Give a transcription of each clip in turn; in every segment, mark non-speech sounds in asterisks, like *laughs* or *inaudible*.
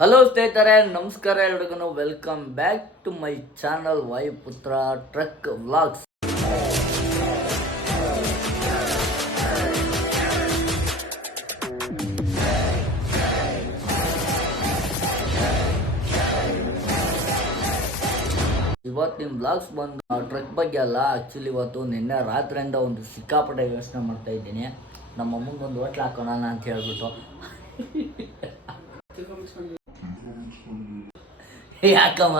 Hello ಸ್ನೇಹಿತರೆ, ನಮಸ್ಕಾರ ಎಲ್ರಿಗೂ. Welcome back to my channel Vayuputra truck vlogs ಇವತ್ತು ನಿಮ್ಮ ಬ್ಲಾಗ್ಸ್ ಬಂದು ಟ್ರಕ್ ಬಗ್ಗೆ ಅಲ್ಲ. ಆ್ಯಕ್ಚುಲಿ ಇವತ್ತು ನಿನ್ನೆ ರಾತ್ರಿಯಿಂದ ಒಂದು ಸಿಕ್ಕಾಪಟ್ಟೆ ಯೋಚನೆ ಮಾಡ್ತಾ ಇದ್ದೀನಿ. ನಮ್ಮ ಅಮ್ಮಂಗೆ ಒಂದು ಹೋಟ್ಲ್ ಹಾಕೋಣ ಅಂತ ಹೇಳ್ಬಿಟ್ಟು. *laughs* ಯಾಕಮ್ಮ?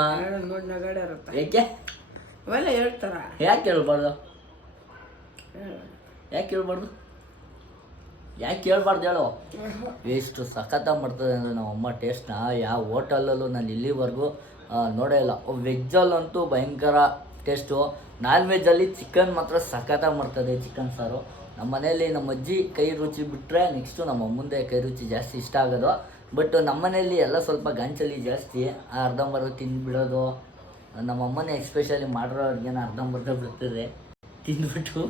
ನೋಡಿ ಯಾಕೆ ಅವೆಲ್ಲ ಹೇಳ್ತಾರ? ಯಾಕೆ ಹೇಳ್ಬಾರ್ದು ಯಾಕೆ ಹೇಳ್ಬಾರ್ದು ಯಾಕೆ ಹೇಳು? ಎಷ್ಟು ಸಖತ್ತ ಮಾಡ್ತದೆ ಅಂದರೆ ನಮ್ಮ ಅಮ್ಮ ಟೇಸ್ಟ್ನ ಯಾವ ಹೋಟೆಲಲ್ಲೂ ನಾನು ಇಲ್ಲಿವರೆಗೂ ನೋಡೇ ಇಲ್ಲ. ವೆಜ್ಜಲ್ಲಂತೂ ಭಯಂಕರ ಟೇಸ್ಟು ನಾನ್ ವೆಜ್ಜಲ್ಲಿ ಚಿಕನ್ ಮಾತ್ರ ಸಖತ್ತಾಗಿ ಮಾಡ್ತದೆ ಚಿಕನ್ ಸಾರು. ನಮ್ಮ ಮನೆಯಲ್ಲಿ ನಮ್ಮ ಅಜ್ಜಿ ಕೈ ರುಚಿ ಬಿಟ್ಟರೆ ನೆಕ್ಸ್ಟು ನಮ್ಮ ಮುಂದೆ ಕೈ ರುಚಿ ಜಾಸ್ತಿ ಇಷ್ಟ ಆಗೋದು. ಬಟ್ ನಮ್ಮ ಮನೇಲಿ ಎಲ್ಲ ಸ್ವಲ್ಪ ಗಂಚಲಿ ಜಾಸ್ತಿ ಆ ಅರ್ಧಂಬರ್ಧ ತಿಂದ್ಬಿಡೋದು ನಮ್ಮ ಅಮ್ಮನೇ ಎಸ್ಪೆಷಲಿ ಮಾಡಿರೋ ಅಡುಗೆನ ಅರ್ಧಂಬರ್ಧ ಬಿಡ್ತದೆ. ತಿಂದ್ಬಿಟ್ಟು.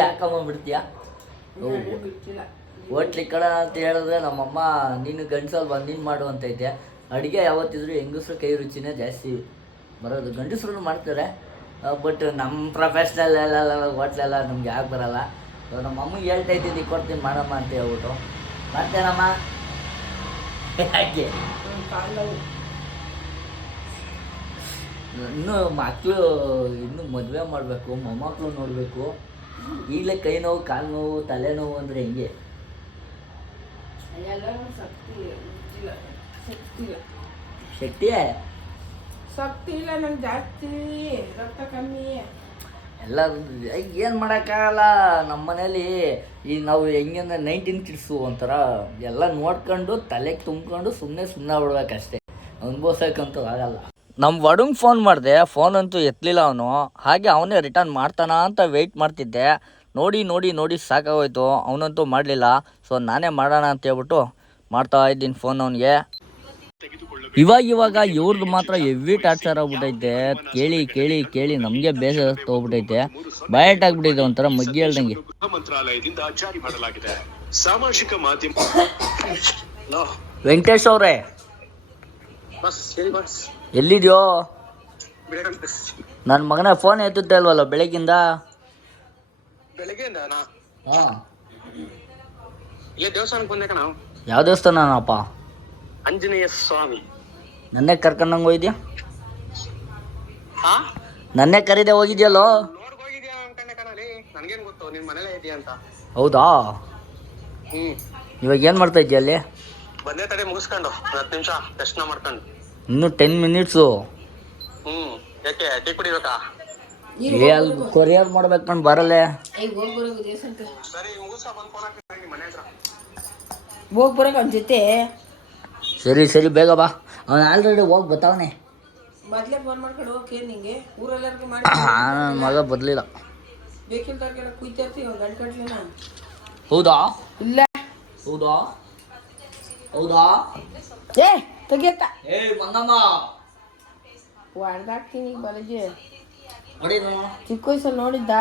ಯಾಕಮ್ಮ ಬಿಡ್ತೀಯಾ? ಓಟ್ಲಿ ಹೋಟ್ಲಿ ಕಡೆ ಅಂತ ಹೇಳಿದ್ರೆ ನಮ್ಮಮ್ಮ ನೀನು ಗಂಡಸಲ್ಲಿ ಬಂದು ನೀನು ಮಾಡು ಅಂತೈತೆ ಅಡುಗೆ ಯಾವತ್ತಿದ್ರು ಹೆಂಗಸ್ರು ಕೈ ರುಚಿನೇ ಜಾಸ್ತಿ ಬರೋದು. ಗಂಡಸ್ರು ಮಾಡ್ತಾರೆ ಬಟ್ ನಮ್ಮ ಪ್ರೊಫೆಷ್ನಲ್ ಎಲ್ಲ ಹೋಟ್ಲೆಲ್ಲ ನಮ್ಗೆ ಯಾಕೆ ಬರಲ್ಲ. ನಮ್ಮ ಅಮ್ಮಗೆ ಹೇಳ್ತಾ ಇದ್ದೀನಿ ಕೊಡ್ತೀನಿ ಮಾಡಮ್ಮ ಅಂತ ಹೇಳ್ಬಿಟ್ಟು. ಮಾಡ್ತೇನಮ್ಮ ಯಾಕೆ? ನನ್ನ ಕಾಲವು ಇನ್ನು ಮಕ್ಕಳು ಇನ್ನು ಮದುವೆ ಮಾಡಬೇಕು ಮೊಮ್ಮಕ್ಕಳು ನೋಡಬೇಕು. ಈಗಲೇ ಕೈ ನೋವು ಕಾಲು ನೋವು ತಲೆನೋವು ಅಂದರೆ ಹೆಂಗೆ? ಶಕ್ತಿಯೇ? ಶಕ್ತಿ ಇಲ್ಲ ನಂಗೆ ಜಾಸ್ತಿ ರಕ್ತ ಕಮ್ಮಿ. ಎಲ್ಲ ಏನು ಮಾಡೋಕ್ಕಾಗಲ್ಲ? ನಮ್ಮ ಮನೇಲಿ ಈ ನಾವು ಹೆಂಗಂದ್ರೆ ನೈನ್ಟೀನ್ ಕಿಡ್ಸು ಒಂಥರ ಎಲ್ಲ ನೋಡ್ಕೊಂಡು ತಲೆಗೆ ತುಂಬ್ಕೊಂಡು ಸುಮ್ಮನೆ ಸುಮ್ಮನೆ ಬಿಡ್ಬೇಕಷ್ಟೇ ಅನುಭವಿಸೋಕ್ಕಂತೂ ಆಗಲ್ಲ. ನಮ್ಮ ವಡುಂಗ್ ಫೋನ್ ಮಾಡಿದೆ ಫೋನ್ ಅಂತೂ ಎತ್ತಲಿಲ್ಲ ಅವನು. ಹಾಗೆ ಅವನೇ ರಿಟರ್ನ್ ಮಾಡ್ತಾನ ಅಂತ ವೆಯ್ಟ್ ಮಾಡ್ತಿದ್ದೆ. ನೋಡಿ ನೋಡಿ ನೋಡಿ ಸಾಕಾಗೋಯ್ತು. ಅವನಂತೂ ಮಾಡಲಿಲ್ಲ. ಸೊ ನಾನೇ ಮಾಡೋಣ ಅಂತ ಹೇಳ್ಬಿಟ್ಟು ಮಾಡ್ತಾ ಇದ್ದೀನಿ ಫೋನ್ ಅವನಿಗೆ. ಇವಾಗ ಇವಾಗ ಇವ್ರದ್ದು ಮಾತ್ರ ಹೆವಿ ಟಾರ್ಚರ್ ಆಗ್ಬಿಟ್ಟೈತೆ ಕೇಳಿ ಕೇಳಿ ಕೇಳಿ ನಮಗೆ ಬೇಸರ ಹೋಗ್ಬಿಟ್ಟೈತೆ ಬಯಟ್ ಆಗ್ಬಿಟ್ಟೈತೆ ಒಂಥರ ಮಗ್ಗಿ ಹೇಳ್ದಂಗೆ ಮಂತ್ರಾಲಯದಿಂದ ಜಾರಿ ಮಾಡಲಾಗಿದೆ. ಸಾಮಾಜಿಕ ಮಾಧ್ಯಮ ವೆಂಕಟೇಶ್ ಅವ್ರೆ. ಬಸ್ ಹೇಳಿ ಬಸ್? ಎಲ್ಲಿದ್ಯೋ? ನನ್ನ ಮಗನ ಫೋನ್ ಎತ್ತುತ್ತೆ ಅಲ್ವಲ್ಲ ಬೆಳಗಿಂದ ಬೆಳಗ್ಗೆಯಿಂದ? ನಾ ಹಾಂ. ಇಲ್ಲೇ ದೇವಸ್ಥಾನಕ್ಕೆ ಬಂದೆ ಕಣ. ಯಾವ ದೇವಸ್ಥಾನಪ್ಪ ಆಂಜನೇಯ ಸ್ವಾಮಿ. ನನ್ನೇ ಕರ್ಕೊಂಡಂಗೆ ಹೋಗಿದ್ಯಾ? ಹಾ? ನನ್ನೇ ಕರೀದೆ ಹೋಗಿದ್ಯಲ್ಲೋ? ನೋಡ್ಕ್ ಹೋಗಿದ್ಯಾ ಅನ್ಕೊಂಡೆ ಕಣಲಿ ನನ್ಗೇನ್ ಗೊತ್ತು? ನಿನ್ ಮನೇಲೇ ಇದೆಯಾ ಅಂತ. ಹೌದಾ? ಹ್ಮ್. ಇವಾಗ ಏನು ಮಾಡ್ತಾ ಇದ್ಯಾ ಅಲ್ಲಿ? ಬಂದೇ ತಡೆ ಮುಗಿಸ್ಕೊಂಡು. ಒಂದ್ ಹತ್ತು ನಿಮಿಷ ದರ್ಶನ ಮಾಡ್ಕೊಂಡು. ಇನ್ನು ಟೆನ್ ಮಿನಿಟ್ಸು ಹ್ಮ್. ಯಾಕೆ ಟೀ ಕುಡಿಬೇಕಾ? ಏ ಅಲ್ಲಿ ಕೊರಿಯರ್ ಮಾಡ್ಬೇಕು ಕಣ್ ಬರಲ್ಲೇ. ಹೋಗಿ ಬರೋಕೆ ಅವ್ನ ಜೊತೆ. ಸರಿ ಸರಿ ಬೇಗ ಬಾ. ಅವನು ಆಲ್ರೆಡಿ ಹೋಗಿ ಬತ್ತಾವನೆ. ಮೊದಲೇ ಫೋನ್ ಮಾಡ್ಕೊಂಡು ಹೋಗಿ ನಿಂಗೆ. ಊರೆಲ್ಲರಿಗೂ ಮಾಡಿ ನನ್ನ ಮಗ ಬರಲಿಲ್ಲ ಕುಯ್ತಾ ಇರ್ತೀವಿ ಗಂಟೆ ಹೌದಾ? ಇಲ್ಲ. ಹೌದಾ? ಹೌದಾ? ಏ ತೆಗಿಯತ್ತ. ಏ ಮಂಗಮ್ಮ. ಹೊಡ್ದಾಕ್ತೀನಿ ಈಗ ಬಲಜಿ. ನೋಡೋಣ ಚಿಕ್ಕ ವಯಸ್ಸಲ್ಲಿ ನೋಡಿದ್ದ?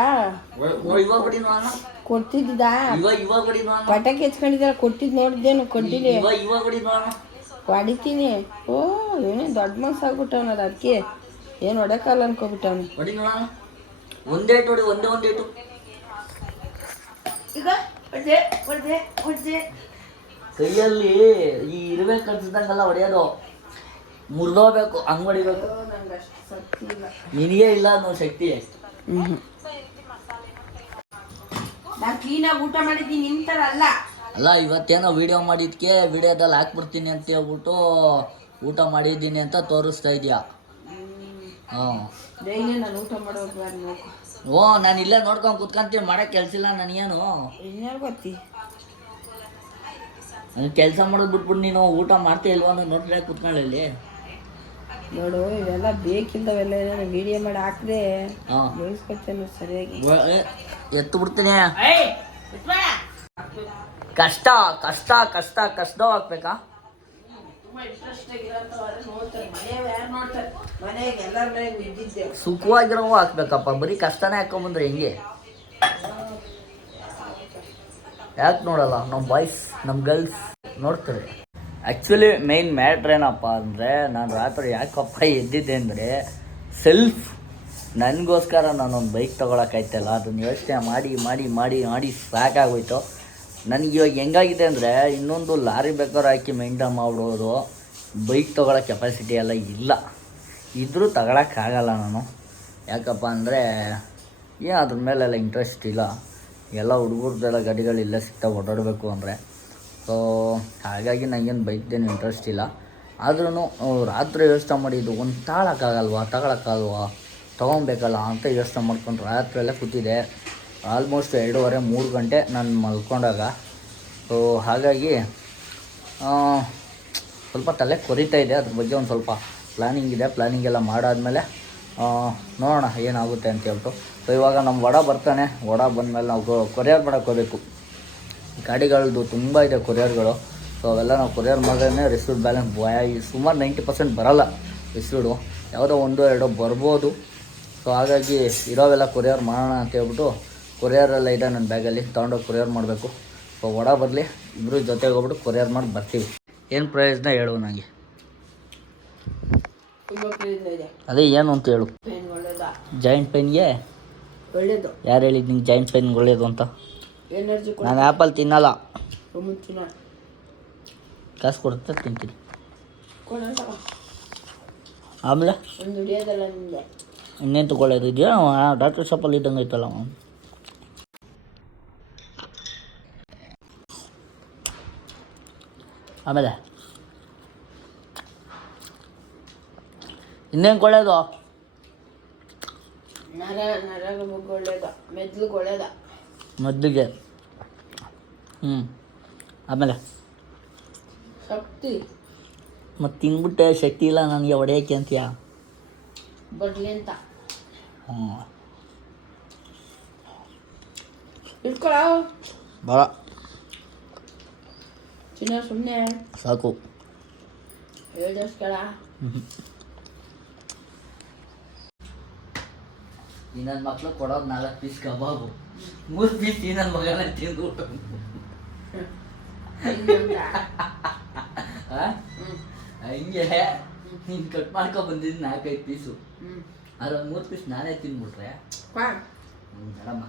ಇವಾಗ ನೋಡೋಣ ಕೊಡ್ತಿದ್ದ? ಇವಾಗ ಇವಾಗ ಹೊಡಿ ನೋಡೋಣ ಪಟಾಕಿ ಹಚ್ಕೊಂಡಿದ್ದಲ್ಲ ಕೊಟ್ಟಿದ್ ನೋಡಿದ್ದೇನು ಕೊಟ್ಟಿದ್ದೆ ಇವಾಗ ಇವಾಗ ಹೊಡಿ ನೋಡೋಣ ಹೊಡಿತೀನಿ ಓ ಏನೇ ದೊಡ್ಡ ಮನ್ಸಾಗ್ಬಿಟ್ಟವನ ಆಗ್ಬಿಟ್ಟವನಲ್ಲ ಅದಕ್ಕೆ ಏನು ಹೊಡಕಲ್ಲ ಅನ್ಕೋಬಿಟ್ಟವನು. ಒಂದೇ ಹೊಡಿ ಒಂದೇ ಒಂದು ಏಟು ಈಗ ಹೊಡ್ದೆ ಹೊಡ್ದೆ ಹೊಡ್ದೆ. ಕೈಯಲ್ಲಿ ಈ ಇರುವೆ ಕನ್ಸಿದಂಗೆಲ್ಲ ಹೊಡೆಯೋದು. ಮುರಿದೋಗ್ಬೇಕು ಹಂಗ್ ಹೊಡಿಬೇಕು. ನಂಗೆ ಶಕ್ತಿ ಇಲ್ಲ. ನಿನಗೆ ಇಲ್ಲ ಅನ್ನೋ ಶಕ್ತಿ ನಾನು ಕ್ಲೀನಾಗಿ ಊಟ ಮಾಡಿದ್ದೀನಿ ನಿಮ್ಮ ಥರ ಅಲ್ಲ. ಅಲ್ಲ ಇವತ್ತೇನೋ ವಿಡಿಯೋ ಮಾಡಿದ್ಕೆ ವಿಡಿಯೋದಲ್ಲಿ ಹಾಕ್ಬಿಡ್ತೀನಿ ಅಂತ ಹೇಳ್ಬಿಟ್ಟು ಊಟ ಮಾಡಿದ್ದೀನಿ ಅಂತ ತೋರಿಸ್ತಾ ಇದೆಯಾ? ಹಾಂ ಡೈಲಿ ನಾನು ಊಟ ಮಾಡೋದು ಬಾರಿ ನೋಡ್ಕೊ ಓ ನಾನು ಇಲ್ಲೇ ನೋಡ್ಕೊಂಡು ಕುತ್ಕೊಂತೀನಿ ಮಾಡಕ್ಕೆ ಕೆಲಸ ಇಲ್ಲ ನನಗೇನು ಗೊತ್ತಿ? ನನಗೆ ಕೆಲಸ ಮಾಡೋದು ಬಿಟ್ಬಿಟ್ಟು ನೀನು ಊಟ ಮಾಡ್ತೀಯ ಇಲ್ವಾ ಅನ್ನೋ ನೋಡ್ರೆ ಕುತ್ಕೊಳ್ಳಿ ನೋಡು ಇವೆಲ್ಲ ಬೇಕಿಲ್ಲವೆಲ್ಲ ಏನಾದ್ರು ವಿಡಿಯೋ ಮಾಡಿ ಹಾಕಿದ್ರೆ ಹಾಂ. ಬೆಳೆಸ್ಕೊತೇನೆ ಸರಿಯಾಗಿ. ಎತ್ತು ಬಿಡ್ತೀನಿ. ಕಷ್ಟ ಕಷ್ಟ ಕಷ್ಟ ಕಷ್ಟ ಹಾಕ್ಬೇಕಾ ಸುಖವಾಗಿರೋ ಹಾಕ್ಬೇಕಪ್ಪ ಬರೀ ಕಷ್ಟನೇ ಹಾಕೊಂಬಂದ್ರೆ ಹೆಂಗೆ? ಯಾಕೆ ನೋಡಲ್ಲ ನಮ್ಮ ಬಾಯ್ಸ್ ನಮ್ಮ ಗರ್ಲ್ಸ್ ನೋಡ್ತಾರೆ. ಆ್ಯಕ್ಚುಲಿ ಮೇನ್ ಮ್ಯಾಟ್ರ್ ಏನಪ್ಪ ಅಂದರೆ, ನಾನು ರಾತ್ರಿ ಯಾಕಪ್ಪ ಎದ್ದಿದ್ದೆ ಅಂದರೆ ಸೆಲ್ಫ್ ನನಗೋಸ್ಕರ ನಾನೊಂದು ಬೈಕ್ ತೊಗೊಳಕ್ಕಾಯ್ತಲ್ಲ ಅದನ್ನು ಯೋಚನೆ ಮಾಡಿ ಮಾಡಿ ಮಾಡಿ ಮಾಡಿ ಸಾಕಾಗೋಯ್ತು. ನನಗೆ ಇವಾಗ ಹೆಂಗಾಗಿದೆ ಅಂದರೆ ಇನ್ನೊಂದು ಲಾರಿ ಬೇಕಾದ್ರೆ ಹಾಕಿ ಮೇಂಟೈನ್ ಮಾಡಿಬಿಡೋದು. ಬೈಕ್ ತೊಗೊಳೋ ಕೆಪಾಸಿಟಿ ಎಲ್ಲ ಇಲ್ಲ. ಇದ್ದರೂ ತಗೊಳಕ್ಕಾಗಲ್ಲ ನಾನು. ಯಾಕಪ್ಪ ಅಂದರೆ ಏನು ಅದ್ರ ಮೇಲೆಲ್ಲ ಇಂಟ್ರೆಸ್ಟ್ ಇಲ್ಲ. ಎಲ್ಲ ಹುಡುಗರದ್ದೆಲ್ಲ ಗಾಡಿಗಳು ಇಲ್ಲೇ ಓಡಾಡಬೇಕು ಅಂದರೆ. ಸೊ ಹಾಗಾಗಿ ನನಗೇನು ಬೈಕ್ದೇನು ಇಂಟ್ರೆಸ್ಟ್ ಇಲ್ಲ. ಆದ್ರೂ ರಾತ್ರಿ ಯೋಚನೆ ಮಾಡಿದ್ದು ಒಂದು ತಾಳಕ್ಕಾಗಲ್ವಾ ತಗೊಳಕ್ಕಾಗಲ್ವಾ ತೊಗೊಬೇಕಲ್ಲ ಅಂತ ಯೋಚನೆ ಮಾಡ್ಕೊಂಡು ರಾತ್ರಿ ಎಲ್ಲ ಕೂತಿದ್ದೆ. ಆಲ್ಮೋಸ್ಟ್ ಎರಡೂವರೆ, ಮೂರು ಗಂಟೆ ನಾನು ಮಲ್ಕೊಂಡಾಗ. ಸೊ ಹಾಗಾಗಿ ಸ್ವಲ್ಪ ತಲೆ ಕೊರಿತಾ ಇದೆ. ಅದ್ರ ಬಗ್ಗೆ ಒಂದು ಸ್ವಲ್ಪ ಪ್ಲ್ಯಾನಿಂಗ್ ಇದೆ. ಪ್ಲ್ಯಾನಿಂಗ್ ಎಲ್ಲ ಮಾಡಾದಮೇಲೆ ನೋಡೋಣ ಏನಾಗುತ್ತೆ ಅಂತ ಹೇಳ್ಬಿಟ್ಟು. ಸೊ ಇವಾಗ ನಮ್ಮ ವಡ ಬರ್ತಾನೆ. ವಡ ಬಂದಮೇಲೆ ನಾವು ಕೊರಿಯರ್ ಮಾಡೋಕ್ಕೆ ಹೋಗಬೇಕು. ಗಾಡಿಗಳದ್ದು ತುಂಬ ಇದೆ ಕೊರಿಯರ್ಗಳು ಸೊ ಅವೆಲ್ಲ ನಾವು ಕೊರಿಯರ್ ಮಾಡಿದ್ರೆ ರಿಸೀವ್ಡ್ ಬ್ಯಾಲೆನ್ಸ್ ಬಾಯ್ ಸುಮಾರು ನೈಂಟಿ ಪರ್ಸೆಂಟ್ ಬರೋಲ್ಲ. ರಿಸೀವ್ಡು ಯಾವುದೋ ಒಂದು ಎರಡೋ ಬರ್ಬೋದು. ಸೊ ಹಾಗಾಗಿ ಇರೋವೆಲ್ಲ ಕೊರಿಯರ್ ಮಾಡೋಣ ಅಂತ ಹೇಳ್ಬಿಟ್ಟು ಕೊರಿಯರೆಲ್ಲ ಇದೆ ನನ್ನ ಬ್ಯಾಗಲ್ಲಿ ತೊಗೊಂಡೋಗಿ ಕೊರಿಯರ್ ಮಾಡಬೇಕು. ಸೊ ವಡ ಬರಲಿ ಇಬ್ಬರು ಜೊತೆಗೆ ಹೋಗ್ಬಿಟ್ಟು ಕೊರಿಯರ್ ಮಾಡಿ ಬರ್ತೀವಿ. ಏನು ಪ್ರಯೋಜನ ಹೇಳು ನನಗೆ ಅದೇ ಏನು ಅಂತ ಹೇಳು. ಜಾಯಿಂಟ್ ಪೈನ್ಗೆ ಒಳ್ಳೇದು. ಯಾರು ಹೇಳಿದ್ದು ನಿಂಗೆ ಜಾಯಿಂಟ್ ಪೈನ್ ಒಳ್ಳೇದು ಅಂತ? ನಾನು ಆ್ಯಪಲ್ ತಿನ್ನಲ್ಲ. ಕಾಸು ಕೊಡುತ್ತೆ ತಿಂತೀನಿ. ಆಮೇಲೆ? ಇನ್ನೇನು ತಗೊಳ್ಳೋದು ಇದೆಯಾ? ಡಾಕ್ಟರ್ ಶಾಪಲ್ಲಿ ಇದ್ದಂಗೆ ಐತಲ್ಲ. ಆಮೇಲೆ. ಇನ್ನೇನು ಕೊಳ್ಳೋದು? ನರ ನರಗ ಒಳ್ಳೇದ ಮೆದ್ಲಿಗೆ ಒಳ್ಳೇದ ಮದ್ದಿಗೆ ಹ್ಞೂ ಆಮೇಲೆ. ಶಕ್ತಿ. ಮತ್ತು ತಿಂದ್ಬಿಟ್ಟೆ ಶಕ್ತಿ ಇಲ್ಲ ನನಗೆ ಹೊಡೆಯೋಕ್ಕೆ ಅಂತೀಯ? ಬಡ್ಲಿ ಅಂತ. ಹ್ಞೂ ಇಟ್ಕೊಳ? ಭಾಳ ಚಿನ್ನ ಸುಮ್ಮನೆ ಸಾಕು ಹೇಳ್ದಸ್ಕೊಳ ಈ ನನ್ನ ಮಕ್ಳು ಕೊಡೋದು ನಾಲ್ಕು ಪೀಸ್ ಕಬಾಬು ಮೂರು ಪೀಸ್ ಈ ನನ್ನ ಮಗನ ತಿಂದು? ಹಂಗೆ ನೀನು ಕಟ್ ಮಾಡ್ಕೊ ಬಂದಿದ್ದು ನಾಲ್ಕೈದು ಪೀಸು ಆದ್ರೆ ಅದ್ರ ಮೂರು ಪೀಸ್ ನಾನೇ ತಿಂದ್ಬಿಟ್ರೆ ಪಾ ಹ್ಞೂ ಮೇಡಮ್ಮ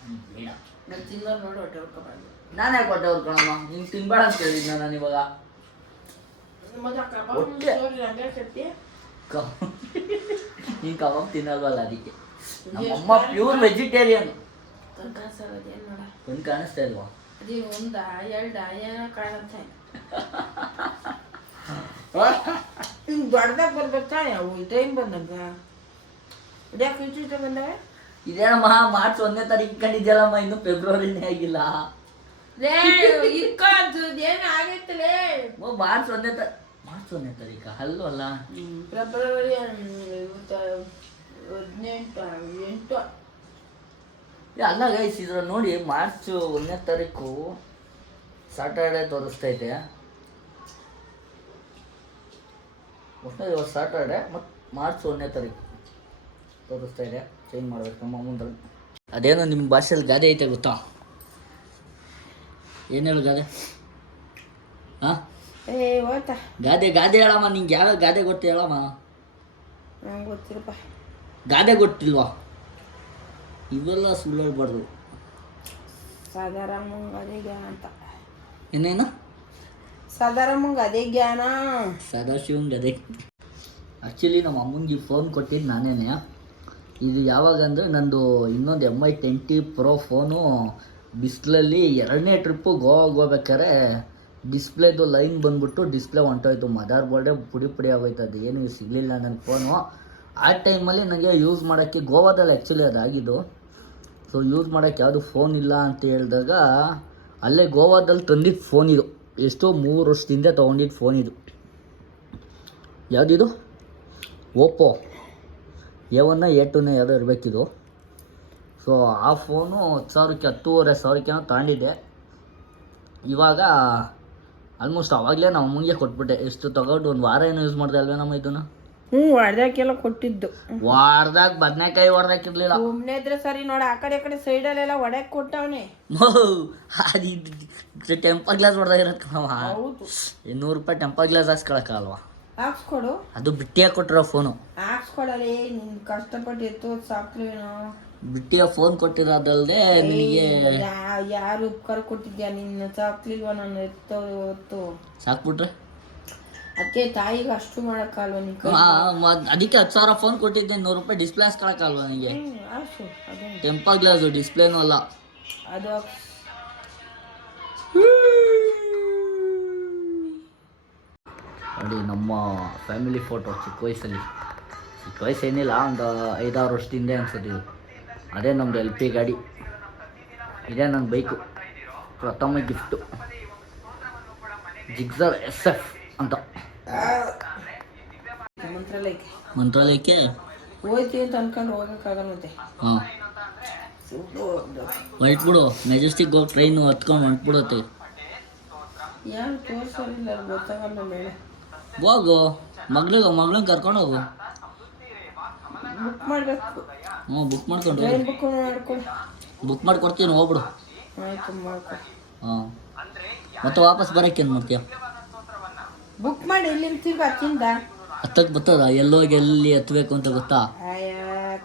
ಹ್ಮ್, ಬೇಡ ತಿನ್ನೋದು ನೋಡಿ ಹೊಟ್ಟೆ ಹೊಡ್ಕೊಬಾರ್ದು ನಾನೇ ಕೊಟ್ಟವ್ರು ಕಣಮ್ಮ? ನೀನು ತಿನ್ಬೇಡ ಅಂತ ಹೇಳಿದ್ನ ನಾನು ಇವಾಗ. ನೀನ್ ಕಬಾಬ್ ತಿನ್ನಲ್ವಲ್ಲ ಅದಕ್ಕೆ. ನಮ್ಮಮ್ಮ ಪ್ಯೂರ್ ವೆಜಿಟೇರಿಯನ್ ಒಂದ್ ಕಾಣಿಸ್ತಾ ಇಲ್ವಾ? ಅದೇ ಒಂದ ಎರಡ ಏನೋ ಕಾಣುತ್ತೆ. ಹಿಂಗೆ ದೊಡ್ಡದಾಗ ಬರ್ಬೇಕಾ? ಯಾವ ಟೈಮ್ ಬಂದಂಗ? ಇಷ್ಟ ಇದೇನಮ್ಮ ಮಾರ್ಚ್ ಒಂದನೇ ತಾರೀಕು ಕಂಡಿದ್ಯಲ್ಲಮ್ಮ ಇನ್ನು ಫೆಬ್ರವರಿನೇ ಆಗಿಲ್ಲ. ಮಾರ್ಚ್ ಒಂದನೇ ತ ಮಾರ್ಚ್ ಒಂದನೇ ತಾರೀಕು? ಅಲ್ಲೂ? ಅಲ್ಲ ಫೆಬ್ರವರಿ ಹದಿನೆಂಟು ಎಂಟು. ಅಲ್ಲ ಗೈಸ್ ಇದ್ರ ನೋಡಿ ಮಾರ್ಚ್ ಒಂದನೇ ತಾರೀಕು ಸಾಟರ್ಡೆ ತೋರಿಸ್ತೈತೆ. ಒಟ್ಟಿನಲ್ಲಿ ಇವತ್ತು ಸಾಟರ್ಡೆ ಮತ್ತು ಮಾರ್ಚ್ ಒಂದನೇ ತಾರೀಕು ತೋರಿಸ್ತಾ ಇದೆ ಚೇಂಜ್ ಮಾಡ್ಬೇಕು ನಮ್ಮ ಮುಂದೆ. ಅದೇನೋ ನಿಮ್ಮ ಭಾಷೆಯಲ್ಲಿ ಗಾದೆ ಐತೆ ಗೊತ್ತಾ? ಏನು ಹೇಳು ಗಾದೆ? ಹಾಂ ಏ ಗಾದೆ ಗಾದೆ ಹೇಳಮ್ಮ ನಿಂಗೆ ಯಾವ ಗಾದೆ ಗೊತ್ತು ಹೇಳಮ್ಮ? ನಂಗೆ ಗೊತ್ತಿರಪ್ಪ ಗಾದೆ ಗೊತ್ತಿಲ್ವಾ? ಇವೆಲ್ಲ ಸುಳ್ಳು ಹೇಳ್ಬಾರ್ದು. ಸಾಧಾರಮ್ಮಂಗೆ ಅದೇ ಜ್ಞಾನ ಅಂತ. ಏನೇನು ಸಾಧಾರಮ್ಮಂಗೆ ಅದೇ ಜ್ಞಾನ. ಸದಾಶಿವಂಗೆ ಅದೇ. ಆ್ಯಕ್ಚುಲಿ ನಮ್ಮ ಅಮ್ಮನಿಗೆ ಫೋನ್ ಕೊಟ್ಟಿದ್ದು ನಾನೇನೆ. ಇದು ಯಾವಾಗ ಅಂದರೆ ನಂದು ಇನ್ನೊಂದು M I twenty pro phone ಬಿಸಿಲಲ್ಲಿ ಎರಡನೇ ಟ್ರಿಪ್ಪು ಗೋವಾಗೆ ಹೋಗ್ಬೇಕಾದ್ರೆ ಡಿಸ್ಪ್ಲೇದು ಲೈನ್ ಬಂದ್ಬಿಟ್ಟು ಡಿಸ್ಪ್ಲೇ ಹೊಂಟೋಯ್ತು. ಮದರ್ ಬೋರ್ಡೇ ಪುಡಿ ಪುಡಿ ಆಗೋಯ್ತು. ಅದು ಏನು ಸಿಗಲಿಲ್ಲ ನನ್ನ ಫೋನು ಆ ಟೈಮಲ್ಲಿ ನನಗೆ ಯೂಸ್ ಮಾಡೋಕ್ಕೆ ಗೋವಾದಲ್ಲಿ ಆ್ಯಕ್ಚುಲಿ ಅದಾಗಿದ್ದು. ಸೊ ಯೂಸ್ ಮಾಡೋಕ್ಕೆ ಯಾವುದು ಫೋನ್ ಇಲ್ಲ ಅಂತ ಹೇಳಿದಾಗ ಅಲ್ಲೇ ಗೋವಾದಲ್ಲಿ ತಂದಿದ್ದು ಫೋನ್ ಇದು. ಎಷ್ಟೋ ಮೂರು ವರ್ಷದಿಂದ ತೊಗೊಂಡಿದ್ದು ಫೋನ್ ಇದು. ಯಾವುದಿದು? ಓಪೋ ಎ ಒನ್ನ ಎ ಟೂನ ಯಾವುದೋ ಇರಬೇಕಿದು. ಸೊ ಆ ಫೋನು ಹತ್ತು ಸಾವಿರಕ್ಕೆ ಹತ್ತೂವರೆ ಸಾವಿರಕ್ಕೆ ತಗೊಂಡಿದ್ದೆ. ಇವಾಗ ಆಲ್ಮೋಸ್ಟ್ ಅವಾಗಲೇ ನಾವು ಅಮ್ಮಂಗೆ ಕೊಟ್ಬಿಟ್ಟೆ. ಎಷ್ಟು ತಗೊಂಡು ಒಂದು ವಾರ ಏನು ಯೂಸ್ ಮಾಡಿದೆ ಅಲ್ವೇ ನಮ್ಮ ಇದನ್ನು? ಹ್ಞೂ ಹೊಡೆದಾಕೆಲ್ಲ ಕೊಟ್ಟಿದ್ದು. ವಾರದಾಗ ಬದ್ನೆಕಾಯಿ ಹೊಡ್ದಾಕಿರ್ಲಿಲ್ಲ ಒಮ್ಮೆ ಇದ್ರೆ ಸರಿ ನೋಡಿ ಆ ಕಡೆ ಕಡೆ ಸೈಡಲ್ಲೆಲ್ಲ ಒಡೆಕ್ ಕೊಟ್ಟವನೆ. ಅದು ಟೆಂಪರ್ ಗ್ಲಾಸ್ ಹೊಡೆದಾಗಿರತ್ ಕಣವ ಇನ್ನೂರು ರೂಪಾಯಿ ಟೆಂಪರ್ ಗ್ಲಾಸ್ ಹಾಕ್ಸ್ಕೊಳಕ್ಕಲ್ವಾ ಹಾಕ್ಸ್ಕೊಡು. ಅದು ಬಿಟ್ಟಿಯಾಗಿ ಕೊಟ್ಟಿರೋ ಫೋನು ಹಾಕ್ಸ್ಕೊಡಲಿ ನಿನ್ ಕಷ್ಟಪಟ್ಟು ಎತ್ತು ಸಾಕ್ಲೇನೋ. ಬಿಟ್ಟಿಯ ಫೋನ್ ಕೊಟ್ಟಿರೋದಲ್ಲದೆ ನಿನಗೆ ಯಾರು ಉಪಕಾರ ಕೊಟ್ಟಿದ್ಯಾ? ನಿನ್ನ ಸಾಕ್ಲಿಲ್ವ ನಾನು ಎತ್ತೋ ಹೊತ್ತು? ಸಾಕ್ಬಿಟ್ರೆ? ಅದಕ್ಕೆ ತಾಯಿಗೆ ಅಷ್ಟು ಮಾಡಕ್ಕಲ್ವ ನೀ ಕೈ ಅದಕ್ಕೆ ಹತ್ತು ಸಾವಿರ ಫೋನ್ ಕೊಟ್ಟಿದ್ದೆ ನೂರು ರೂಪಾಯಿ ಡಿಸ್ಪ್ಲೇ ಹಾಕ್ಸ್ಕೊಳಕ್ಕಲ್ವಾ ನನಗೆ? ಟೆಂಪರ್ ಗ್ಲಾಸ್ ಡಿಸ್ಪ್ಲೇನೂ ಅಲ್ಲ. ಅದು ನೋಡಿ ನಮ್ಮ ಫ್ಯಾಮಿಲಿ ಫೋಟೋ ಚಿಕ್ಕ ವಯಸ್ಸಲ್ಲಿ. ಚಿಕ್ಕ ವಯಸ್ಸು ಏನಿಲ್ಲ ಒಂದು ಐದಾರು ವರ್ಷದಿಂದ ಅನ್ಸುತ್ತೆ ಇದು. ಅದೇ ನಮ್ಮದು ಎಲ್ ಪಿ ಗಾಡಿ. ಇದೇ ನನ್ನ ಬೈಕು ಪ್ರಥಮ ಗಿಫ್ಟು ಜಿಗ್ಸರ್ ಎಸ್ ಎಫ್ ಅಂತ. ಮಂತ್ರಾಲಯಕ್ಕೆ. ಮಂತ್ರಾಲಯಕ್ಕೆ? ಹೋಯ್ತಿ ಅಂತ ಅನ್ಕೊಂಡು ಹೋಗಕ್ಕಾಗಲ್ಲ ಮತ್ತೆ. ಹಾಂ. ಹೊರಟ್ಬಿಡು. ಮೆಜೆಸ್ಟಿಕ್ ಹೋಗಿ ಟ್ರೈನು ಹತ್ಕೊಂಡು ಹೊಂಟ್ಬಿಡುತ್ತೆ ಯಾರು ತೋರ್ಸೋರಿಲ್ಲ ಗೊತ್ತಾಗಲ್ಲ ಮೇಲೆ. ಹೋಗು. ಮಗಳಿಗೆ ಮಗಳನ್ನ ಕರ್ಕೊಂಡು ಹೋಗು. ಬುಕ್ ಮಾಡಬೇಕು. ಹ್ಞೂ ಬುಕ್ ಮಾಡ್ಕೊಂಡು ಟ್ರೈನ್ ಬುಕ್ ಮಾಡ್ಕೊಂಡು ಬುಕ್ ಮಾಡ್ಕೊಡ್ತೀನಿ ಹೋಗ್ಬಿಡು. ಆಯ್ತು ಮಾಡ್ಕೊ. ಹಾಂ ಮತ್ತೆ ವಾಪಸ್ ಬರೋಕ್ಕೆ ಏನು ಮಾಡ್ತೀಯ? ಬುಕ್ ಮಾಡಿ ಎಲ್ಲಿಂದ ತಿರ್ಗಿ ಹತ್ತಿಂದ ಹತ್ತಕ್ಕೆ ಬರ್ತದ? ಎಲ್ಲೋಗಿ ಎಲ್ಲಿ ಹತ್ತಬೇಕು ಅಂತ ಗೊತ್ತಾ? ಆಯ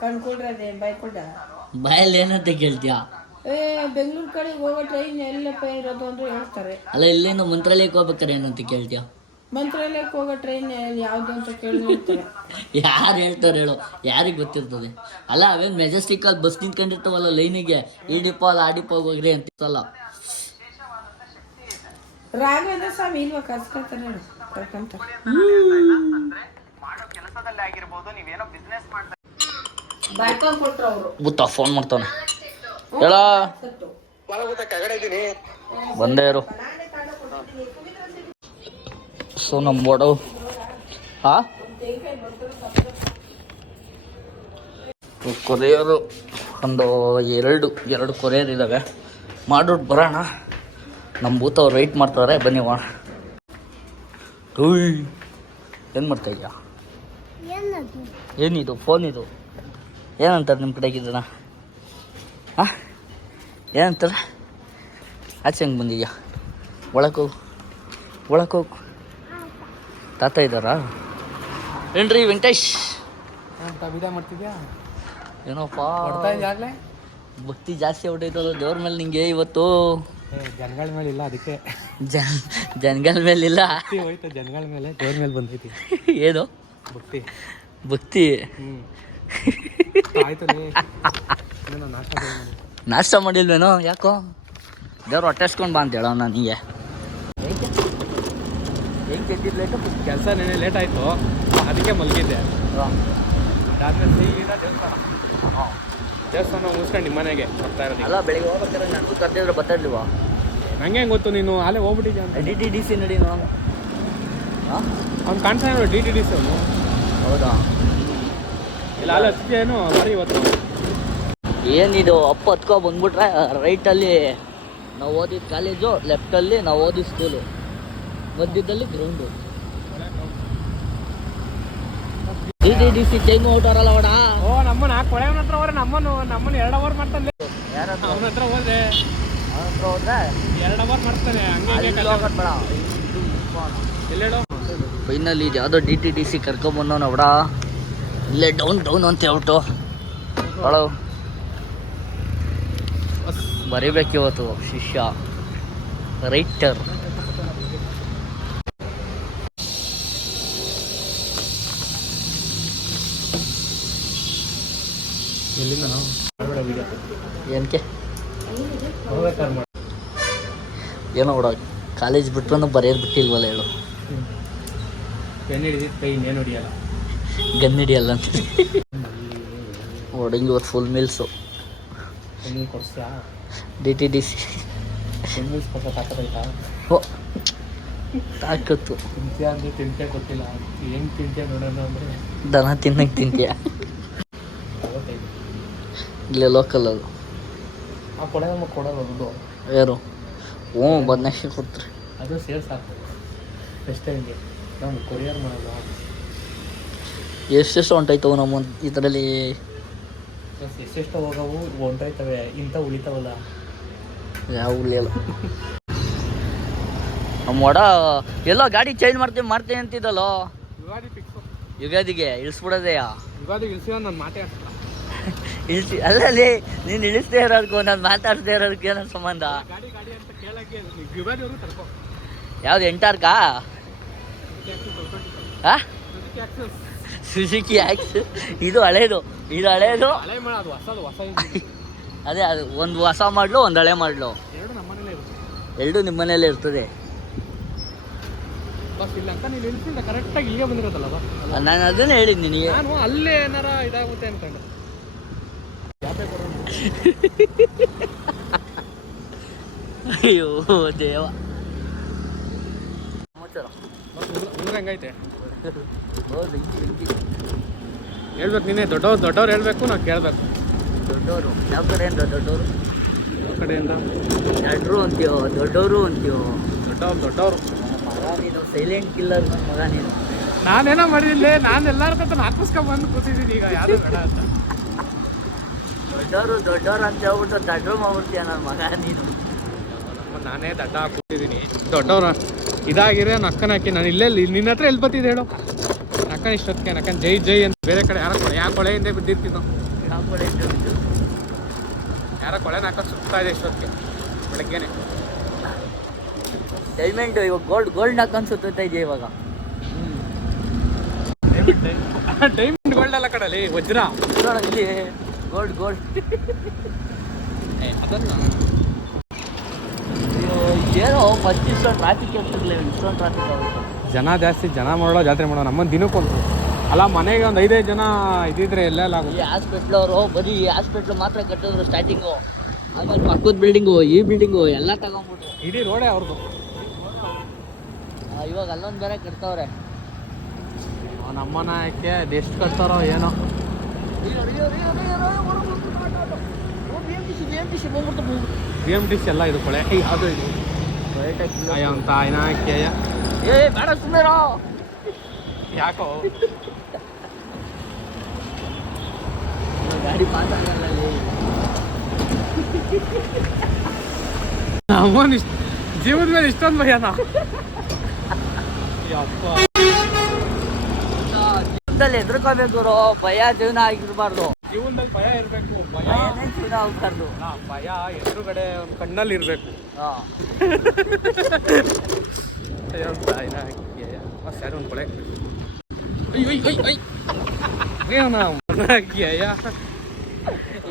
ಕಣ್ಕೊಳ್ರಿ ಅದೇ ಬೈಕೊಡ ಬಾಯಲ್ಲಿ ಏನಂತ ಕೇಳ್ತೀಯ? ಏ ಬೆಂಗಳೂರು ಕಡೆಗೆ ಹೋಗೋ ಟ್ರೈನ್ ಎಲ್ಲಪ್ಪ ಇರೋದು ಅಂದ್ರೆ ಹೇಳ್ತಾರೆ. ಅಲ್ಲ ಇಲ್ಲಿಂದ ಮಂತ್ರಾಲಯಕ್ಕೆ ಹೋಗ್ಬೇಕಾರೆ ಏನಂತ ಕೇಳ್ತೀಯ? ಮಂತ್ರಾಲಯಕ್ಕೆ ಹೋಗೋ ಟ್ರೈನ್ ಯಾವುದು ಅಂತ ಕೇಳಿ ಹೇಳ್ತಾರೆ. ಯಾರು ಹೇಳ್ತಾರೆ ಹೇಳು ಯಾರಿಗೆ ಗೊತ್ತಿರ್ತದೆ? ಅಲ್ಲ ಅವೇನು ಮೆಜೆಸ್ಟಿಕಲ್ಲಿ ಬಸ್ ನಿಂತ್ಕೊಂಡಿರ್ತಾವಲ್ಲ ಲೈನಿಗೆ ಈ ಡಿಪೋ ಅಲ್ಲ ಆ ಡಿಪೋಗೆ ಹೋಗ್ರಿ ಅಂತಿತ್ತಲ್ಲ. ರಾಘವೇಂದ್ರ ಸ್ವಾಮಿ ಇಲ್ವಾ ಕರ್ಸ್ಕೊಳ್ತಾರೆ ಅವರು. ಗೊತ್ತಾ ಫೋನ್ ಮಾಡ್ತಾನೆ. ಹೇಳ? ಬಂದೇ ಇರು. ಸೊ ನಮ್ಮ ಬೋಡ ಹಾ? ಕೊರಿಯರು ಒಂದು ಎರಡು ಎರಡು ಕೊರಿಯರ್ ಇದ್ದಾವೆ ಮಾಡ್ಬಿಟ್ಟು ಬರೋಣ. ನಮ್ಮ ಭೂತ ಅವ್ರು ವೆಯ್ಟ್ ಮಾಡ್ತಾರೆ. ಬನ್ನಿ ವಾ ಏನು ಮಾಡ್ತಾ ಇದೆಯಾ? ಏನಿದು? ಫೋನ್ ಇದು. ಏನಂತಾರೆ ನಿಮ್ಮ ಕಡೆಗೆ ಇದನ್ನ? ಹಾಂ? ಏನಂತಾರೆ? ಆಚೆ ಹೆಂಗೆ ಬಂದಿದ್ಯಾ? ಒಳಕೋಗು ಹೋಗು. ತಾತ ಇದ್ದಾರಾ? ಏನ್ರಿ ವೆಂಕಟೇಶ್? ವಿಡಿಯೋ ಮಾಡ್ತಿದ್ಯಾ? ಏನೋಪ್ಪ? ಭಕ್ತಿ ಜಾಸ್ತಿ ಹೊಟ್ಟೈತಲ್ಲ ದೇವ್ರ ಮೇಲೆ ನಿಂಗೆ ಇವತ್ತು? ಜನಗಳ ಮೇಲೆ ಇಲ್ಲ ಅದಕ್ಕೆ. ಜನ್ ಜನಗಳ ಮೇಲಿಲ್ಲ ಭಕ್ತಿ ಹೋಯ್ತು ಜನಗಳ ಮೇಲೆ ದೇವ್ರ ಮೇಲೆ ಬಂದೈತಿ. ಏನು? ಭಕ್ತಿ ಭಕ್ತಿ ನಾಷ್ಟ ಮಾಡಿಲ್ವೇನೋ? ಯಾಕೋ? ದೇವ್ರು ಹೊಟ್ಟೆಸ್ಕೊಂಡು ಬಾ ಅಂತ ಹೇಳೋ ನನಗೆ ಕೆಟ್ಟಿದ್ದು ಲೇಟು ಕೆಲಸ ನೆನೆ ಲೇಟ್ ಆಯಿತು. ಅದಕ್ಕೆ ಮಲಗಿದ್ದೆ. ಅದಾದ್ಮೇಲೆ ಸೀದಾ ದೇವಸ್ಥಾನ. ದೇವಸ್ಥಾನ ಮುಗಿಸ್ಕೊಂಡು ನಿಮ್ಮ ಮನೆಗೆ ಬರ್ತಾ ಇರೋದು ಅಲ್ಲ ಬೆಳಿಗ್ಗೆ ಹೋಗ್ಬೇಕಾದ್ರೆ ನನಗೂ ಬರ್ತಾ ಬರ್ತಾಯಿಲ್ವಾ ನಂಗೆ ಹೆಂಗೆ ಗೊತ್ತು ನೀನು ಅಲ್ಲೇ ಹೋಗ್ಬಿಟ್ಟಿದ್ಯಾ ಅಂತ? ಡಿ ಟಿ ಡಿ ಸಿ ನಡಿ ನಾನು. ಅವ್ನು ಕಾಣ್ತಾ ಇರೋ ಡಿ ಟಿ ಡಿ ಸಿ ಅವನು? ಹೌದಾ? ಇಲ್ಲ ಅಲ್ಲೇ ಏನು? ಬರೀ ಇವತ್ತು. ಏನಿದು ಅಪ್ಪ ಹತ್ಕೊ ಬಂದ್ಬಿಟ್ರೆ ರೈಟಲ್ಲಿ ನಾವು ಓದಿದ ಕಾಲೇಜು ಲೆಫ್ಟಲ್ಲಿ ನಾವು ಓದಿದ ಸ್ಕೂಲು ಮಧ್ಯದಲ್ಲಿ ground D D D C time ಔಟರಲ್ಲ ಅವಡ ಓ ನಮ್ಮನ್ನ ಕೊಳೆಯವನ ಹತ್ರ ಹೋದ್ರೆ ನಮ್ಮನ್ನು ನಮ್ಮನ್ನು ಎರಡು ಅವರ್ ಮಾಡ್ತಾನೆ. ಯಾರತ್ರ? ಅವನ ಹತ್ರ ಹೋದ್ರೆ ಹತ್ರ ಹೋದ್ರೆ ಎರಡು ಅವರ್ ಮಾಡ್ತಾನೆ ಹಂಗೆ ಫೈನಲಿ ಇದು ಯಾವುದೋ ಡಿ ಟಿ ಡಿ ಸಿ ಕರ್ಕೊಂಬಂದವನ ಅವಡ ಇಲ್ಲೇ ಡೌನ್ ಡೌನ್ ಅಂತ ಹೇಳ್ಬಿಟ್ಟು. ಭಾಳ ಬರೀಬೇಕು ಇವತ್ತು ಶಿಷ್ಯ. ರೈಟರ್. ಎಲ್ಲಿಂದ ನಾವು? ಏನಕ್ಕೆ? ಏನೋ ಬಿಡ ಕಾಲೇಜ್ ಬಿಟ್ರೂ ಬರೆಯೋದು ಬಿಟ್ಟಿಲ್ವಲ್ಲ ಹೇಳು. ಗನ್ ಹಿಡಿದಿದ್ದು ಕೈ ಇನ್ನೇನು ಹೊಡಿಯಲ್ಲ ಗನ್ ಹಿಡಿಯಲ್ಲ ಅಂತ ಹೊಡಂಗಿ ಇವತ್ತು full meals pen ಕೊಡ್ಸ್ಯಾ D T D C pen meals ಕೊಡ್ಸ ತಾಕತ್ತೈತಾ ಓ ತಾಕತ್ತು. ತಿಂತ್ಯಾ ಅಂದ್ರೆ ತಿಂತೆ ಕೊಟ್ಟಿಲ್ಲ ಏನು ತಿಂತ್ಯಾ ನೋಡೋಣ ಅಂದರೆ? ದನ ತಿನ್ನಕ್ಕೆ ತಿಂತೀಯ? ಇಲ್ಲೇ ಲೋಕಲ್ ಅದು. ಆ ಕೊಡೋದಮ್ಮ ಕೊಡೋದು ಅದು ಯಾರು? ಹ್ಞೂ ಬದನೇಶಿ ಕೊಡ್ತಾರೆ ಅದು ಸೇರ್ಸ್ ಸಾಕು ಫಸ್ಟ್ ಟೈಮ್ಗೆ ನಾವು ಕೊರಿಯರ್ ಮಾಡೋದು ಎಷ್ಟೆಷ್ಟು ಹೊಂಟಾಯ್ತವು ನಮ್ಮ ಇದರಲ್ಲಿ? ಎಷ್ಟೆಷ್ಟು ಹೋಗವು ಹೊಂಟಾಯ್ತವೆ. ಇಂಥ ಉಳಿತಾವಲ್ಲ. ಯಾವ ಉಳಿಯಲ್ಲ ನಮ್ಮ ಒಡ ಎಲ್ಲೋ ಗಾಡಿ ಚೇಂಜ್ ಮಾಡ್ತೀನಿ ಮಾಡ್ತೀನಿ ಅಂತಿದ್ದಲ್ಲೋ? ಯುಗಾದಿ ಯುಗಾದಿಗೆ ಇಳಿಸ್ಬಿಡೋದೆಯಾ? ಯುಗಾದಿಗೆ ಇಳಿಸಿ ನನ್ನ ಮಾತೇ *laughs* ಇಳಿಸಿ ಅಲ್ಲಲ್ಲಿ ನೀನು ಇಳಿಸ್ದೇ ಇರೋದಕ್ಕೂ ನಾನು ಮಾತಾಡ್ದೇ ಇರೋದಕ್ಕೆ ಏನೋ ಸಂಬಂಧ? ಅಂತ ಯಾವ್ದು ಎಂಟಾರ್ಕಾ ಸುಜುಕಿ ಆಕ್ಸ್ ಇದು ಹಳೇದು ಇದು ಹಳೇದು. *laughs* ಅದು ಅದೇ ಒಂದು ಹೊಸ ಮಾಡಲು ಒಂದು ಹಳೆ ಮಾಡಲು. ಎರಡು ನಿಮ್ಮ ಮನೇಲೆ ಇರ್ತದೆ ಅಂತ ನೀನು ಅದನ್ನೇ ಹೇಳಿದ್ದು ನಿನಗೆ. ನಾನು ಅಲ್ಲೇ ಏನಾರ ಇದಾಗುತ್ತೆ ಅನ್ಕೊಂಡೆ ಅಯ್ಯೋ ದೇವ. ಹೆಂಗೈತೆ? ಹೇಳ್ಬೇಕು ನೀನೇ ದೊಡ್ಡವ್ರು ದೊಡ್ಡವ್ರು ಹೇಳ್ಬೇಕು ನಾವು ಕೇಳಬೇಕು. ದೊಡ್ಡವರು. ಯಾವ ಕಡೆಯಿಂದ ದೊಡ್ಡವರು? ಯಾವ ಕಡೆಯಿಂದ? ದೊಡ್ಡರು ಅಂತೀಯೋ ದೊಡ್ಡವರು ಅಂತೀಯೋ? ದೊಡ್ಡವ್ರು ದೊಡ್ಡವರು. ಮಗ ನೀನು ಸೈಲೆಂಟ್ ಕಿಲ್ಲರ್ ನನ್ನ ಮಗ ನೀನು ನಾನೇನೋ ಮಾಡಿದ್ದೆ ನಾನು ಎಲ್ಲರ ಹತ್ರ ಹಾಕಿಸ್ಕೊಂಡ್ ಬಂದು ಕೂತಿದ್ದೀನಿ ಈಗ ಯಾರು ಬೇಡ ಅಂತ. ದೊಡ್ಡವರು ದೊಡ್ಡವರು ಅಂತ ಹೇಳ್ಬಿಟ್ಟು ದಡ್ರು ಮಾಡ್ಬಿಡ್ತೀಯ ನನ್ನ ಮಗ ನೀನು. ನಾನೇ ದಡ್ಡ ಹಾಕ್ಬಿಟ್ಟಿದ್ದೀನಿ. ದೊಡ್ಡವ್ರ ಇದಾಗಿರೋ ನಕ್ಕನ ಹಾಕಿ ನಾನು ಇಲ್ಲೇ ನಿನ್ನ ಹತ್ರ ಎಲ್ಲಿ ಬರ್ತಿದ್ದೆ ಹೇಳು. ನಕ್ಕನ ಇಷ್ಟೊತ್ತಿಗೆ ನಕ್ಕನ್ ಜೈ ಜೈ ಅಂತ ಬೇರೆ ಕಡೆ ಯಾರ ಕೊಳೆ ಯಾವ ಕೊಳೆಯಿಂದ ಬಿದ್ದಿರ್ತಿದ್ದೋ ಯಾವ ಕೊಳೆಯಿಂದ ಬಿದ್ದು? ಯಾರ ಕೊಳೆ ನಾಕ ಸುತ್ತಾ ಇದೆ ಇಷ್ಟೊತ್ತಿಗೆ. ಬೆಳಗ್ಗೆನೆ. ಡೈಮಂಡ್ ಇವಾಗ ಗೋಲ್ಡ್ ಗೋಲ್ಡ್ ಹಾಕೊಂಡು ಸುತ್ತಾ ಇದೆಯಾ ಇವಾಗ? ಡೈಮಂಡ್ ಗೋಲ್ಡ್ ಅಲ್ಲ ಕಡಲಿ ವಜ್ರ. ಇಲ್ಲಿ? ಗೋಲ್ಡ್ ಗೋಲ್ಡ್ ಏನೋ ಫಸ್ಟ್ ಇಷ್ಟೊಂದು ಟ್ರಾಫಿಕ್ ಇರ್ತಿರ್ಲಿಲ್ಲ ಇಷ್ಟೊಂದು ಟ್ರಾಫಿಕ್ ಆಗುತ್ತೆ ಜನ ಜಾಸ್ತಿ ಜನ ಮಾಡೋ ಜಾತ್ರೆ ಮಾಡೋ ನಮ್ಮ ದಿನಕ್ಕೊಂದು ಅಲ್ಲ ಮನೆಗೆ ಒಂದು ಐದೈದು ಜನ ಇದ್ದಿದ್ರೆ ಎಲ್ಲ ಈ ಹಾಸ್ಪಿಟ್ಲ್ ಅವರು ಬರೀ ಈ ಹಾಸ್ಪಿಟ್ಲ್ ಮಾತ್ರ ಕಟ್ಟಿದ್ರು ಸ್ಟಾರ್ಟಿಂಗು ಆಮೇಲೆ ಪಕ್ಕದ ಬಿಲ್ಡಿಂಗು ಈ ಬಿಲ್ಡಿಂಗು ಎಲ್ಲ ತಗೊಂಡ್ಬಿಟ್ರು ಇಡೀ ರೋಡೇ ಅವ್ರದ್ದು ಆ, ಇವಾಗ ಅಲ್ಲೊಂದು ಬೇರೆ ಕಟ್ತವ್ರೆ. ನಮ್ಮನ ಯಾಕೆ ಎಷ್ಟು ಕಟ್ತಾರೋ ಏನೋ. ಬಿ ಎಂ ಟಿ ಸಿ ಎಲ್ಲ ಇದು ಕೊಳೆ. ಯಾವುದು ಇದು? ಅಯ್ಯ ಅಂತ ಆಯ್ನ ಕೇಯ ಏ ಬೇಡ ಸುಮ್ಮನೆ ಯಾಕೋ? ಗಾಡಿ ಪಾಸ್ ಆಗಲ್ಲ ನಮ್ಮನ್ ಇಷ್ಟ ಜೀವದ ಮೇಲೆ ಇಷ್ಟೊಂದು ಭಯನಾ? ಯಪ್ಪ. ಜೀವನದಲ್ಲಿ ಹೆದರ್ಕೋಬೇಕು ಗುರು ಭಯ ಜೀವನ ಆಗಿರಬಾರ್ದು. ಜೀವನದಲ್ಲಿ ಭಯ ಇರಬೇಕು ಭಯ ಭಯನೇ ಜೀವನ ಆಗ್ಬಾರ್ದು. ಭಯ ಎದುರುಗಡೆ ಒಂದು ಕಣ್ಣಲ್ಲಿ ಇರಬೇಕು. ಹಾ. *laughs* ಸರಿ ಒಂದು ಕೊಳೆ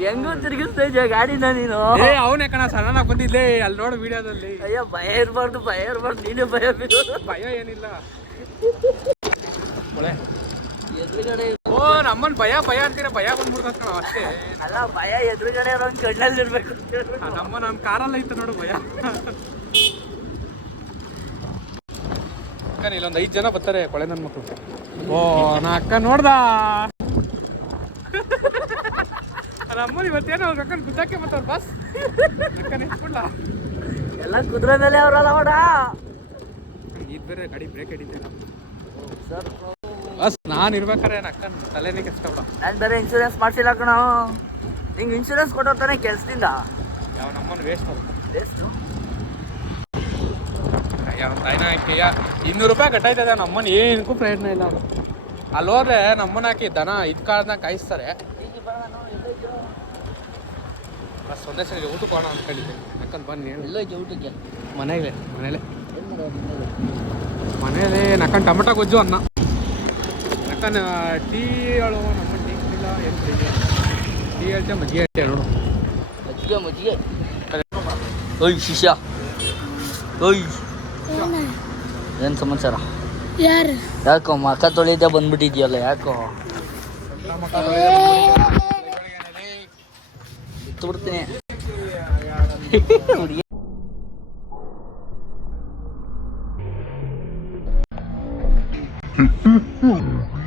ಹೆಂಗೂ ತಿರುಗಿಸ್ತಾ ಇದೆಯಾ ಗಾಡಿನ ನೀನು? ಅವನೇ ಕಣ ಸಣ್ಣ ಬಂದಿದ್ದೆ ಅಲ್ಲಿ ನೋಡು ವಿಡಿಯೋದಲ್ಲಿ. ಅಯ್ಯೋ ಭಯ ಇರಬಾರ್ದು ಭಯ ಇರಬಾರ್ದು ನೀನೇ ಭಯ ಭಯ ಏನಿಲ್ಲ. ಕೊಳೆ. ಓ ನಮ್ಮನ್ ಭಯ ಭಯ ಅಂತೀರ ಭಯ ಬಂದ್ಬಿಡ್ತದ ಕಣ ಅಷ್ಟೇ. ಅಲ್ಲ ಭಯ ಎದುರುಗಡೆ ಇರೋ ಕಣ್ಣಲ್ಲಿ ಇರ್ಬೇಕು. ನಮ್ಮ ನಮ್ಮ ಕಾರಲ್ಲ ಇತ್ತು ನೋಡು ಭಯ. ಅಕ್ಕನ ಇಲ್ಲೊಂದು ಐದು ಜನ ಬರ್ತಾರೆ ಕೊಳೆ ನನ್ನ ಮಕ್ಕಳು ಓ ನಾ ಅಕ್ಕ ನೋಡ್ದ? ನಮ್ಮಲ್ಲಿ ಇವತ್ತೇನೋ ಅವ್ರ ಅಕ್ಕನ ಗುದ್ದಕ್ಕೆ ಬರ್ತಾರ ಬಸ್ ಅಕ್ಕ ನಿಂತ್ಬಿಡ್ಲ ಎಲ್ಲ ಕುದುರೆ ಮೇಲೆ ಅವರಲ್ಲ ನೋಡ ಇದು ಬೇರೆ ಗಾಡಿ ಬ್ರೇಕ್ ಹಿಡಿತೇನೆ. ಸರ್ ಬಸ್ ನಾನು ಇರ್ಬೇಕಾರೆ ನನ್ನ ಅಕ್ಕನ ತಲೆನೇ ಕೆಸ್ಕೊಬಿಡ ನಾನು ಬೇರೆ ಇನ್ಶೂರೆನ್ಸ್ ಮಾಡ್ಸಿಲ್ಲ ಕಣ. ನಿಂಗೆ ಇನ್ಶೂರೆನ್ಸ್ ಕೊಟ್ಟೋತಾನೆ ಕೆಲಸದಿಂದ. ಯಾವ ನಮ್ಮನ್ನು ವೇಸ್ಟ್ ಮಾಡ್ಬೇಕು? ಎಷ್ಟು ಯಾವ ತಾಯಿನ ಹಾಕಿ ಇನ್ನೂರು ರೂಪಾಯಿ ಕಟ್ಟಾಯ್ತದೆ ನಮ್ಮನ್ನ ಏನಕ್ಕೂ ಪ್ರಯತ್ನ ಇಲ್ಲ ಅಲ್ಲಿ ಹೋದ್ರೆ ನಮ್ಮನ್ನ ಹಾಕಿ ದನ ಇದು ಕಾಳನ್ನ ಕಾಯಿಸ್ತಾರೆ. ಬಸ್ ಒಂದೇ ಸರಿ ಊಟಕ್ಕೆ ಹೋಗೋಣ ಅಂತ ಹೇಳಿದ್ದೆ. ಯಾಕಂತ ಬನ್ನಿ ಎಲ್ಲ ಊಟಕ್ಕೆ? ಮನೆಯಲ್ಲೇ ಏನು ಮನೇಲಿ? ಮನೇಲಿ ನಕ್ಕನ್ ಟೊಮೆಟೊ ಗೊಜ್ಜು ಅನ್ನ. ನಕ್ಕನ್ ಟೀ ಹೇಳು ನಮ್ಮ ಟೀ ಇಲ್ಲ ಏನು ಟೀ ಟೀ ಹೇಳ್ತೆ ಮಜ್ಜಿಗೆ ಹೇಳ್ತೆ ನೋಡು. ಮಜ್ಜಿಗೆ ಮಜ್ಜಿಗೆ. ಓಯ್ ಶಿಷ್ಯ. ಓಯ್. ಏನು ಸಮಾಚಾರ? ಯಾರು? ಯಾಕೋ ಮಕ್ಕ ತೊಳಿದೆ ಬಂದ್ಬಿಟ್ಟಿದ್ಯಲ್ಲ ಯಾಕೋ? ಇತ್ತು ಬಿಡ್ತೀನಿ. ಹುಡ್ಗಿ. ಗರ್ದ ಗರ್ದ.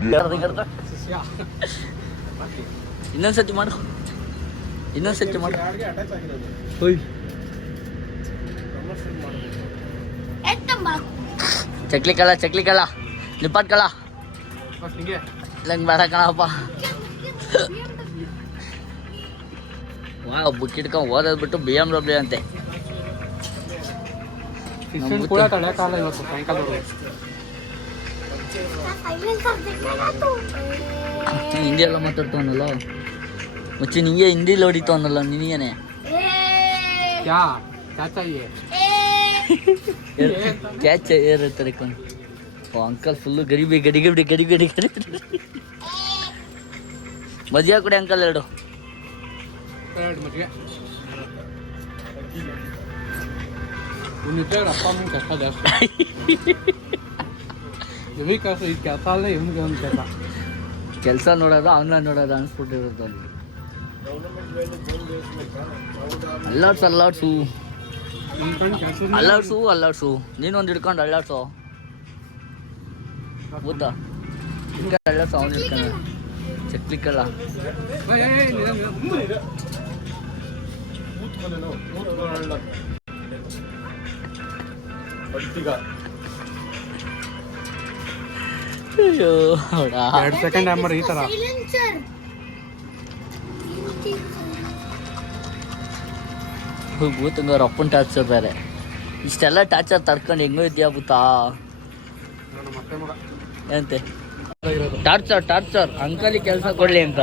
ಇನ್ನೊಂದ್ಸತಿ ಮಾಡು. ಇನ್ನೊಂದ್ಸತಿ ಮಾಡು. ಚಕ್ಲಿ ಕಳ ಚಕ್ಲಿ ಕಳ ನಿಪ್ಪಾಟ್ ಕಳ ನಂಗೆ ಬೇಡ ಕಣಪ್ಪ. ವಾ ಬುಕ್ ಇಟ್ಕೊಂಡು ಓದೋದು ಬಿಟ್ಟು ಬಿ ಎಂ ಡಬ್ಲ್ಯೂ ಅಂತೆ. ಹಿಂದಿ ಎಲ್ಲ ಮಾತಾಡ್ತಾವನಲ್ಲ ಮುಚ್ಚಿ ನಿಂಗೆ ಹಿಂದಿ ಹೊಡಿತಾವನಲ್ಲ ನಿನಗೇನೆ ಕ್ಯಾಚ್ ಕಣ್ ಓ ಅಂಕಲ್ ಫುಲ್ ಗರಿಬಿ ಗಡಿ ಗಡಿ ಗಡಿ ಗಡಿ ಗಡಿ ಮಜ್ಜಿಗೆ ಕೊಡಿ ಅಂಕಲ್ ಎರಡು ಅಪ್ಪ ಕಷ್ಟ ಜಾಸ್ತಿ ಕೆಲಸ ಕೆಲಸ ಅಲ್ಲೇ ಇವ್ನಿಗೆ ಒಂದು ಕೆಲಸ. ಕೆಲಸ ನೋಡೋದು ಅವನ್ನ ನೋಡೋದು ಅನ್ಸ್ಬಿಟ್ಟಿರುತ್ತೆ ಅಲ್ಲಿ. ಅಲ್ಲಾಡ್ಸು ಅಲ್ಲಾಡ್ಸು. ಅಲ್ಲಾಡ್ಸು ಅಲ್ಲಾಡ್ಸು. ನೀನೊಂದು ಹಿಡ್ಕೊಂಡು ಅಲ್ಲಾಡ್ಸು. ಗೊತ್ತಾ ಹಿಡ್ಕೊಂಡು ಅಲ್ಲಾಡ್ಸು ಅವ್ನು ಹಿಡ್ಕೊಂಡು. ಚಕ್ಲಿಕ್ಕಲ್ಲ ಅಯ್ಯೋ ಹೌದಾ ಎರಡು ಸೆಕೆಂಡ್ ಆಮರ್ ಈ ಥರ ಭೂತಂಗ ಅಪ್ಪನ ಟಾರ್ಚರ್ ಬೇರೆ. ಇಷ್ಟೆಲ್ಲ ಟಾರ್ಚರ್ ತಡ್ಕೊಂಡು ಹೆಂಗೋ ಇದೆಯಾ ಭೂತಾ? ಎಂತೆ? ಏನಂತೆ ಟಾರ್ಚರ್ ಟಾರ್ಚರ್ ಅಂಕಲಿ ಕೆಲಸ ಕೊಡ್ಲಿ ಅಂತ.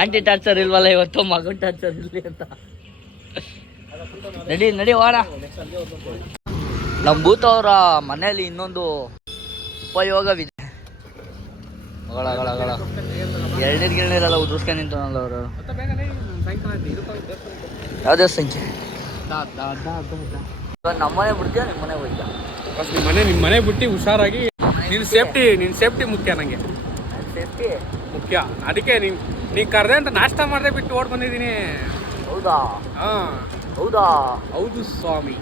ಆಂಟಿ ಟಾರ್ಚರ್ ಇಲ್ವಲ್ಲ ಇವತ್ತು ಮಗನ ಟಾರ್ಚರ್ ಇರ್ಲಿ ಅಂತ. ನಡಿ ನಡಿ ವಾರ. ನಮ್ಮ ಭೂತ ಅವರ ಮನೇಲಿ ಇನ್ನೊಂದು ಉಪಯೋಗವಿದೆ. ಎಳ್ನೀರು ಗಿಳ್ನೀರೆಲ್ಲ ಉದುರ್ಸ್ಕೊಂಡು ನಿಂತನಲ್ಲ ಅವರು? ಯಾವುದೇ ಸಂಖ್ಯೆ ದಾ, ದಾ, ದಾ, ದಾ, ದಾ. ನಮ್ಮನೆ ಬಿಡ್ತೀಯ ನಿಮ್ಮ ಮನೆ ಹೋಯ್ತಾ? ಫಸ್ಟ್ ನಿಮ್ಮ ಮನೆ ನಿಮ್ಮ ಮನೆ ಬಿಟ್ಟು ಹುಷಾರಾಗಿ ನಿನ್ನ ಸೇಫ್ಟಿ ನಿನ್ನ ಸೇಫ್ಟಿ ಮುಖ್ಯ ನನಗೆ ಸೇಫ್ಟಿ? ಮುಖ್ಯ. ಅದಕ್ಕೆ ನೀನು ನೀ ಕರೆದೆ ಅಂತ ನಾಷ್ಟ ಮಾಡದೆ ಬಿಟ್ಟು ಓಡ್ ಬಂದಿದ್ದೀನಿ. ಹೌದಾ? ಹಾಂ. ಹೌದಾ? ಹೌದು ಸ್ವಾಮಿ.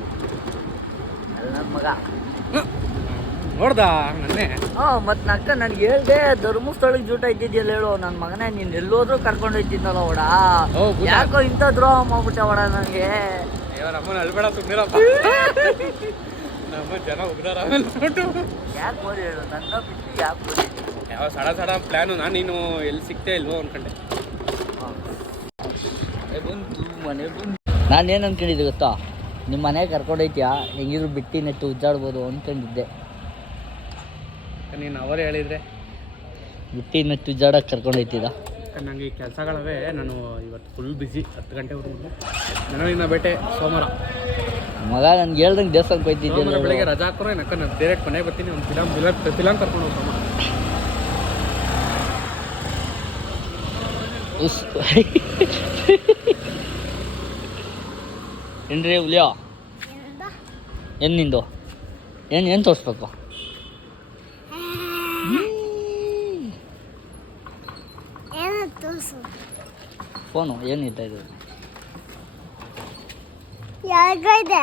ನನ್ನ ಮಗ. ನೋಡ್ದ ನನ್ನೇ? ಹಾ ಮತ್ ನಕ್ಕ ನನ್ಗೆ ಹೇಳ್ದೆ ಧರ್ಮಸ್ಥಳಕ್ಕೆ ಜೂಟ ಇದ್ದಿದ್ಯಲ್ಲ ಹೇಳು ನನ್ನ ಮಗನೇ ನೀನ್ ಎಲ್ಲೋದ್ರೂ ಕರ್ಕೊಂಡು ಹೋಯ್ತಿದ್ದಲ್ಲ ಓಡ ಯಾಕೋ ಇಂಥ ದ್ರೋಹ ಮಾಡ್ಬಿಟ್ಟೆ ಓಡ ನನಗೆ. ಅಮ್ಮನ ಅಳ್ಬೇಡ ಸುಮ್ಮನಿರಪ್ಪ ನಮ್ಮ ಜನ ಉಗ್ದಾರ ನೋಡು ಯಾಕೆ ಓದಿ ಹೇಳು ನನ್ನ ಬಿಟ್ಟು ಯಾಕೆ ಓದಿ ಯಾವ ಸಡ ಸಡ ಪ್ಲ್ಯಾನು ನಾನು ನೀನು ಎಲ್ಲಿ ಸಿಗ್ತೇ ಇಲ್ವೋ ಅನ್ಕೊಂಡೆ. ಬಂತು ಮನೆ ಬಂತು ನಾನೇನು ಅನ್ಕೊಂಡಿದ್ದೆ ಗೊತ್ತಾ? ನಿಮ್ಮ ಮನೆಗೆ ಕರ್ಕೊಂಡೋಯ್ತೀಯಾ ಹೆಂಗಿದ್ರು ಬಿಟ್ಟಿ ನೆಟ್ಟು ಉಜ್ಜಾಡ್ಬೋದು ಅನ್ಕೊಂಡಿದ್ದೆ. ನೀನು ಅವರೇ ಹೇಳಿದ್ರೆ? ನಟ್ಟು ನೆಟ್ಟು ಕರ್ಕೊಂಡು ಕರ್ಕೊಂಡೋಯ್ತಿದ್ದ ನನಗೆ ಈ ಕೆಲಸಗಳವೇ ನಾನು ಇವತ್ತು ಫುಲ್ ಬ್ಯುಸಿ ಹತ್ತು ಗಂಟೆವರೆಗೂ. ನಾನು ಇನ್ನ ಬೇಟೆ ಸೋಮವಾರ. ಮಗ ನನ್ಗೆ ಹೇಳ್ದಂಗೆ ದೇವಸ್ಥಾನಕ್ಕೆ ಸೋಮವಾರ ಬೆಳಗ್ಗೆ ರಜಾ ಹಾಕೋರೆ ಏನಕ್ಕ ನಾನು ಡೈರೆಕ್ಟ್ ಮನೆಗೆ ಬರ್ತೀನಿ ಒಂದು ಫಿಲಮ್ ಫಿಲಮ್ ಫಿಲಮ್ ಕರ್ಕೊಂಡು ಹೋಗ್ತಮ್ಮ ಉಸ್ ಏನ್ರಿ ಹುಲಿಯೋ? ಏನು ನಿಂದು? ಏನು ಏನು ತೋರಿಸ್ಬೇಕು? ಫೋನು ಏನಿತ್ತ ಇದು ಯಾರಿಗಿದೆ